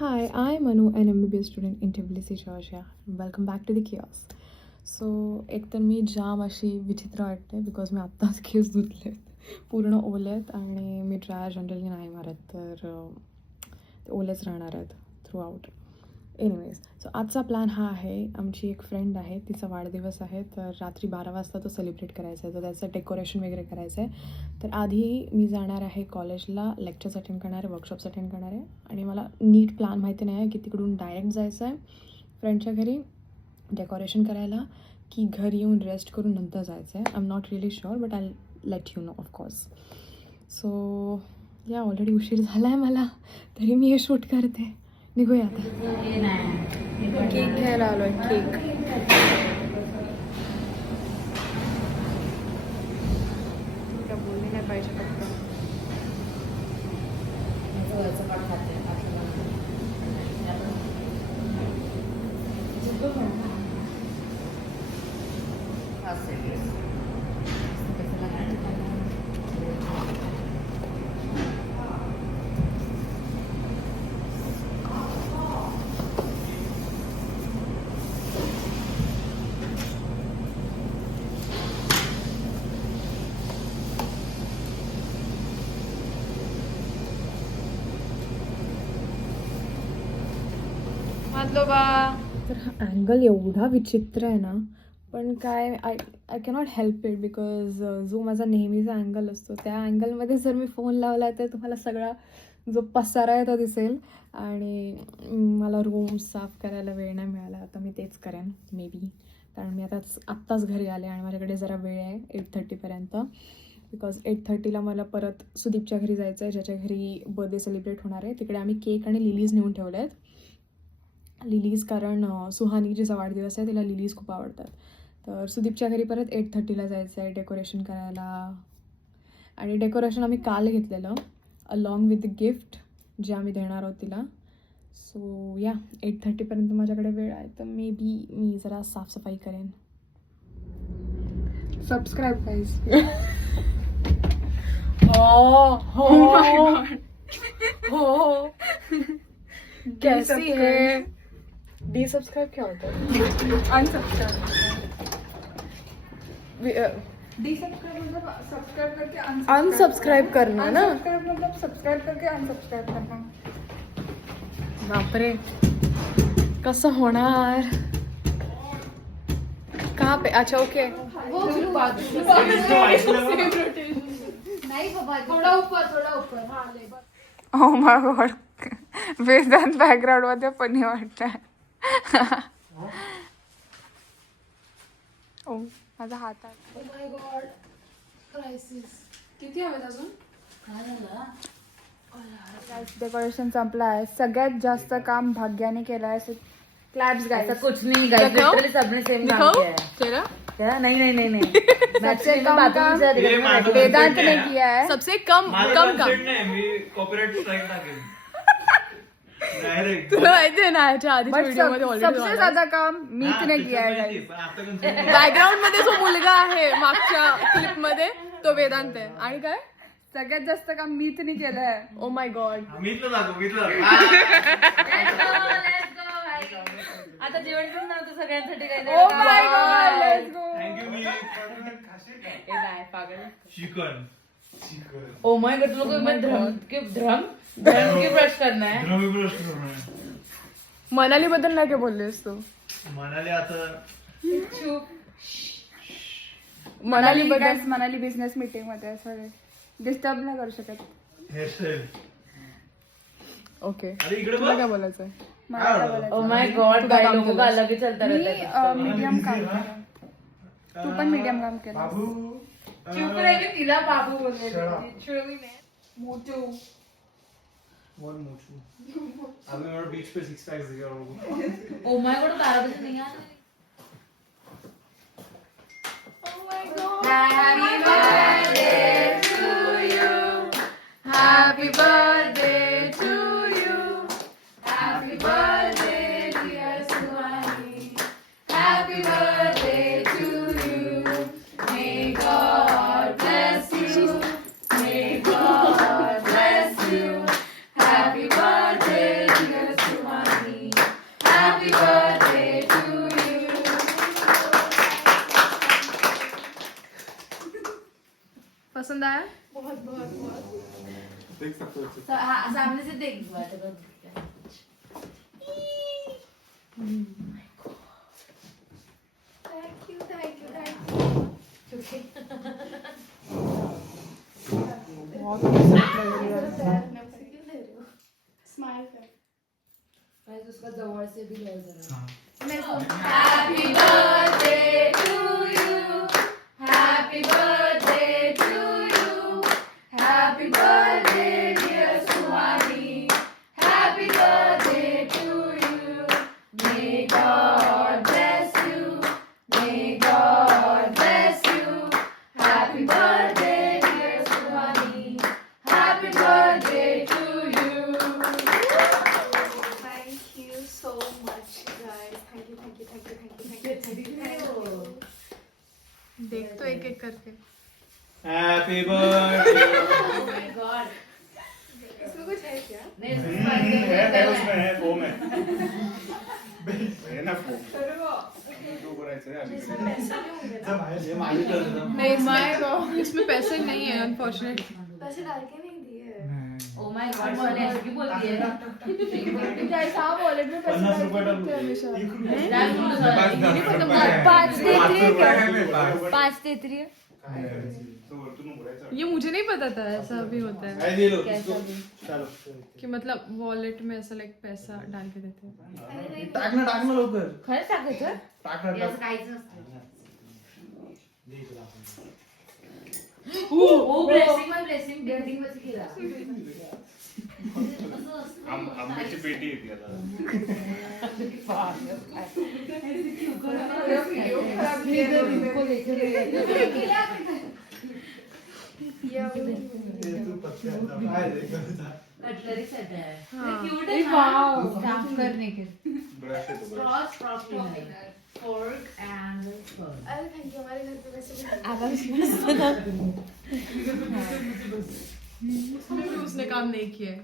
Hi, I'm Manu, an MBBS student in Tbilisi, Georgia. Welcome back to the Chaos. So एकतर मी जाम अशी विचित्र वाटते because मी आत्ताच केस धुतलेत पूर्ण ओलेत आणि मी ड्रायर जनरली नाही मारत तर ते ओलेच राहणार आहेत थ्रू आउट. एनिवेज सो आजचा प्लॅन हा आहे, आमची एक फ्रेंड आहे, तिचा वाढदिवस आहे, तर रात्री 12 वाजता तो सेलिब्रेट करायचा आहे, तर त्याचं डेकोरेशन वगैरे करायचं आहे. तर आधी मी जाणार आहे कॉलेजला, लेक्चर्स अटेंड करणार आहे, वर्कशॉप्स अटेंड करणार आहे आणि मला नीट प्लॅन माहिती नाही आहे की तिकडून डायरेक्ट जायचं आहे फ्रेंडच्या घरी डेकोरेशन करायला की घरी येऊन रेस्ट करून नंतर जायचं आहे. I am not really sure but I let you know of course. So या ऑलरेडी उशीर झाला आहे मला, तरी मी हे शूट करते. निघूया आता. केक घ्यायला आलो आहे, केक. काय बोलली नाही पाहिजे फक्त. तर हा अँगल एवढा विचित्र आहे ना, पण काय I cannot help it because जो माझा नेहमीचा अँगल असतो त्या अँगलमध्ये जर मी फोन लावला तर तुम्हाला सगळा जो पसारा आहे तो दिसेल आणि मला रूम साफ करायला वेळ नाही मिळाला. आता मी तेच करेन मे बी, कारण मी आत्ताच घरी आले आणि माझ्याकडे जरा वेळ आहे 8:30पर्यंत बिकॉज 8:30ला मला परत सुदीपच्या घरी जायचं आहे, ज्याच्या घरी बर्थडे सेलिब्रेट होणार आहे. तिकडे आम्ही केक आणि लिलीज नेऊन ठेवले आहेत. लिलीज कारण सुहानी जिचा वाढदिवस आहे तिला लिलीज खूप आवडतात. तर सुदीपच्या घरी परत 8:30ला जायचं आहे डेकोरेशन करायला. आणि डेकोरेशन आम्ही काल घेतलेलं अलॉंग विथ द गिफ्ट जे आम्ही देणार आहोत तिला. सो या 8:30पर्यंत माझ्याकडे वेळ आहे, तर मे बी मी जरा साफसफाई करेन. Subscribe guys. हो कैसी है. डीसब्सक्राइब क्या होता है? अनसब्सक्राइब. डीसब्सक्राइब मतलब सब्सक्राइब करके अनसब्सक्राइब करना ना. अनसब्सक्राइब मतलब सब्सक्राइब करके अनसब्सक्राइब करना. बापरे कसं होणार. कहाँ पे? अच्छा ओके. नहीं बाबा थोड़ा ऊपर हाँ ले बस. Oh my God. Vedant background मध्ये फनी वाटतंय. ओ माझा हात आहे. Oh my God crisis. किती हवेत अजून? डेकोरेशन संपला आहे. सगळ्यात जास्त काम भाग्याने केलं आहे. क्लॅप्स ऐसा गाइस. कुछ नहीं गाइस, दिखाओ? लिटरली सबने सेम काम दिखाओ किया है. तेरा. क्या? नहीं नहीं नहीं सबसे नहीं कम बातों काम से ये माझं वेदांत concept ने आहे. किया है. सबसे कम माझं कम काम. concept नाही, मी कॉपीराइट स्ट्राईक टाकेन डायरेक्ट. तुला माहिती आहे ना ह्याच्या आधीच्या बट व्हिडिओ मध्ये सबसे ऑलरेडी ज्यादा काम मीत ने किया है गाइस. बॅकग्राऊंड मध्ये जो मुलगा आहे मागच्या क्लिप मध्ये तो वेदांत आहे. आणि काय सगळ्यात जास्त काम मीतने केलं आहे. Oh my God. मीच जातो मीच आता जेवण करून नव्हतं सगळ्यांसाठी काही ओ my God let's go. Thank you. Me chicken O my God, तुम लोगों में ड्रम की ब्रश करना है. द्रव्य ब्रश करून मनाली बद्दल नाही काय बोललेस तू? म्हणाले आता मनाली बद्दल गाइस मनाली बिझनेस मीटिंग मध्ये सॉरी डिस्टर्ब नाही करू शकत. हेअरस्टाईल. ओके. अरे इकडे तुला बघ. काय बोलायचं आहे? मला काय ओ बोलायचं. माय गॉड, तुझं भाई काम लोगों का केलंस? अलग ही चलता मी रहता है. मीडियम काम केलं. तू पण मीडियम काम केलं. बाबू चुप रह के तिला बाबू बोलने लगी. मोटू. वन मोचू. अभी मैं बीच पे 6 पैक्स दिया होगा. ओ माय गॉड, तारा बजे नहीं आ रहा. Happy birthday to you. Happy birthday dear Suhani. Happy birthday to you. May God bless you. May God bless you. Happy birthday dear Suhani. देख सकते हो सामने से देख बहुत खूबसूरत लग रही है। स्माइल कर। उसका जवळ से भी ले जरा Happy birthday to you. Happy birthday to you. Happy birthday dear Sumani. Happy birthday to you. May God bless you. May God bless you. Happy birthday dear Sumani. Happy birthday to you. Thank you so much, guys. Thank you. देख तो एक एक करके. Happy birthday Oh my God. इसमें कुछ है क्या? है उसमें है फोम है ना फोम तो करायचं आहे इसमें पैसे नहीं होंगे ना? हे मालिक करतो नहीं, इसमें पैसे नहीं है अनफॉर्चुनेट. पैसे डाल के नहीं दिए. Oh my God, साले ऐसे क्यों बोलती है? जैसा हाँ वॉलेट में पैसे 50 रुपये डालते हैं हमेशा। डाल दूँ तो साला. 5 देती है क्या? 5 देती है। ये मुझे नहीं पता था ऐसा भी होता है काय दिलो चलो कि मतलब वॉलेट में ऐसा लाइक पैसा डाल के देते हैं. टाक ना लवकर खरंच टाकायचं? टाक याचं काहीच नसतं. ओ ब्लेसिंग माय ब्लेसिंग बिल्डिंग मध्ये केला. आंब्याची पेटी येते आता कटलरी सेट आहे. हाँ. क्यूट आहे. वाव। साफ करने के. ब्रश आहे तो Straws, fork and spoon. अरे थैंक यू. हमारे घर पे वैसे भी उसमें भी उसने काम नहीं किया है.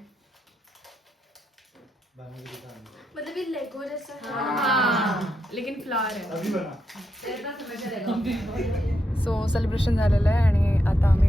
मतलब ये लेगो जैसा है. हाँ, लेकिन फ्लावर है. अभी बना ते आता समजलं. सो सेलिब्रेशन झालेलं आहे आणि आता आम्ही